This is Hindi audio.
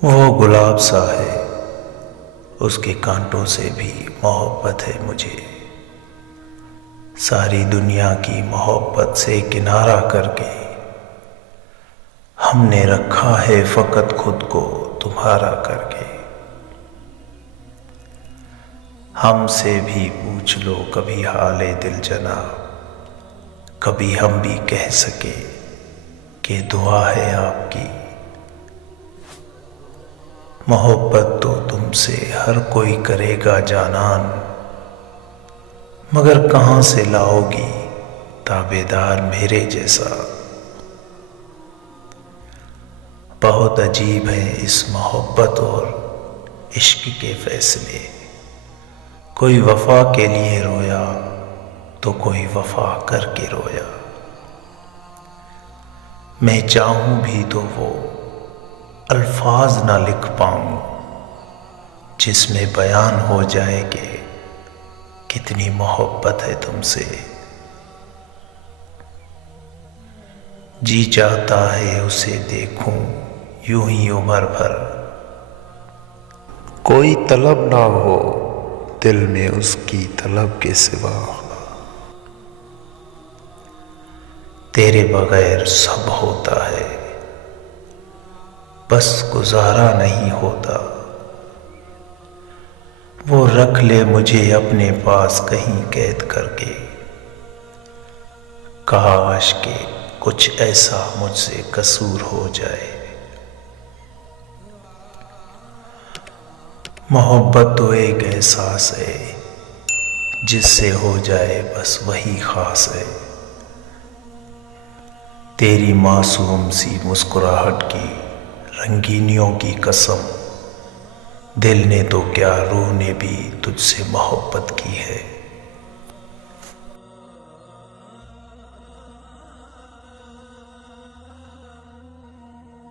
वो गुलाब सा है, उसके कांटों से भी मोहब्बत है मुझे। सारी दुनिया की मोहब्बत से किनारा करके हमने रखा है फ़कत खुद को तुम्हारा करके। हमसे भी पूछ लो कभी हाले दिल जनाब, कभी हम भी कह सके कि दुआ है आपकी। मोहब्बत तो तुमसे हर कोई करेगा जानान, मगर कहाँ से लाओगी ताबेदार मेरे जैसा। बहुत अजीब है इस मोहब्बत और इश्क के फैसले। कोई वफा के लिए रोया तो कोई वफा करके रोया। मैं चाहूँ भी तो वो अल्फाज ना लिख पाऊँ जिसमें बयान हो जाए कि कितनी मोहब्बत है तुमसे। जी चाहता है उसे देखूं यूं ही उम्र भर, कोई तलब ना हो दिल में उसकी तलब के सिवा। तेरे बगैर सब होता है, बस गुजारा नहीं होता। वो रख ले मुझे अपने पास कहीं कैद करके, काश के कुछ ऐसा मुझसे कसूर हो जाए। मोहब्बत तो एक एहसास है, जिससे हो जाए बस वही खास है। तेरी मासूम सी मुस्कुराहट की रंगीनियों की कसम, दिल ने तो क्या रूह ने भी तुझसे मोहब्बत की है।